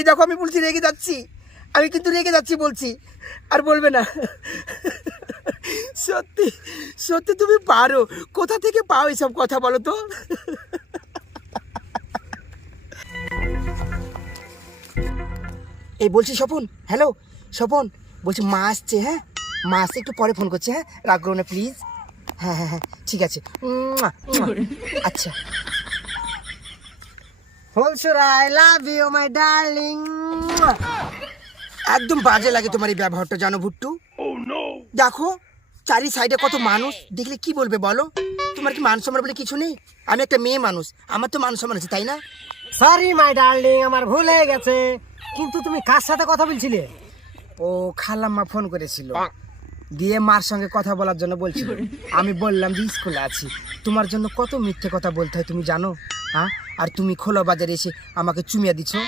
এই দেখো আমি বলছি রেগে যাচ্ছি, আমি কিন্তু রেগে যাচ্ছি বলছি, আর বলবে না। সত্যি সত্যি তুমি পারো, কোথা থেকে পাও এসব কথা বলো তো? এই বলছি স্বপন, হ্যালো স্বপন, বলছি মা আসছে, হ্যাঁ মা আসছে, একটু পরে ফোন করছে, হ্যাঁ রাগ করো না প্লিজ। হ্যাঁ হ্যাঁ হ্যাঁ ঠিক আছে। আচ্ছা। ফুলসুরা I love you my darling. একদম বাজে লাগে তোমার এই ব্যবহারটা জানো ভুট্টু। দেখো চারি সাইডে কত মানুষ, দেখলে কি বলবে বলো? তোমার কি মান সম্মান বলে কিছু নেই? আমি একটা মেয়ে মানুষ, আমার তো মান সম্মান আছে তাই না? সরি মাই ডার্লিং, আমার ভুল হয়ে গেছে। কিন্তু তুমি কার সাথে কথা বলছিলে? ও খালাম্মা ফোন করেছিল, দিয়ে মার সঙ্গে কথা বলার জন্য বলছিল। আমি বললাম যে স্কুলে আছি। তোমার জন্য কত মিথ্যে কথা বলতে হয় তুমি জানো? হ্যাঁ, আর তুমি খোলা বাজারে এসে আমাকে চুমিয়ে দিছো।